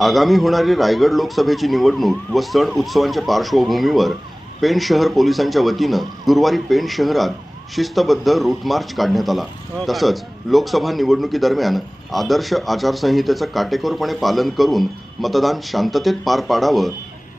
आगामी होणारी रायगड लोकसभेची निवडणूक व सण उत्सवांच्या पार्श्वभूमीवर पेण शहर पोलिसांच्या वतीनं गुरुवारी पेण शहरात शिस्तबद्ध रूट मार्च काढण्यात आला. तसंच लोकसभा निवडणुकीदरम्यान आदर्श आचारसंहितेचं काटेकोरपणे पालन करून मतदान शांततेत पार पाडावं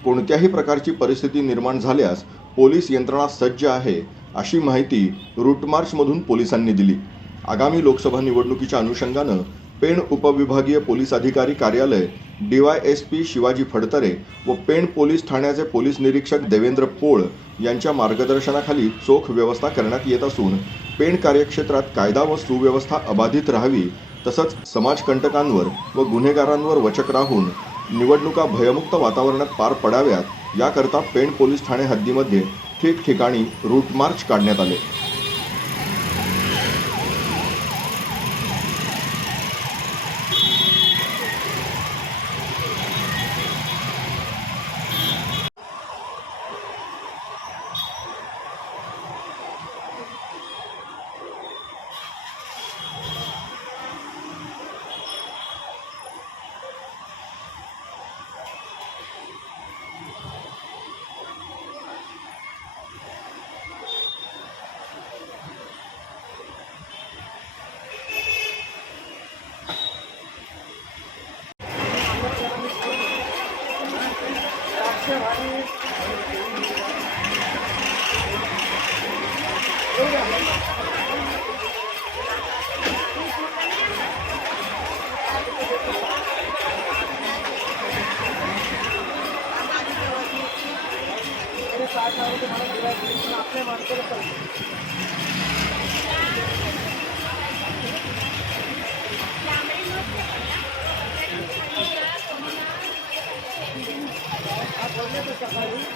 कोणत्याही प्रकारची परिस्थिती निर्माण झाल्यास पोलीस यंत्रणा सज्ज आहे अशी माहिती रूट मार्चमधून पोलिसांनी दिली. आगामी लोकसभा निवडणुकीच्या अनुषंगानं पेण उपविभागीय पोलीस अधिकारी कार्यालय डीवायएसपी शिवाजी फडतरे व पेण पोलीस ठाण्याचे पोलीस निरीक्षक देवेंद्र पोळ यांच्या मार्गदर्शनाखाली चोख व्यवस्था करण्यात येत असून पेण कार्यक्षेत्रात कायदा व सुव्यवस्था अबाधित राहावी तसंच समाजकंटकांवर व गुन्हेगारांवर वचक राहून निवडणुका भयमुक्त वातावरणात पार पडाव्यात याकरता पेण पोलीस ठाणे हद्दीमध्ये ठिकठिकाणी रूट मार्च काढण्यात आले. साठ लाख के मानव अपने मान के रखा Vamos ver o que está fazendo.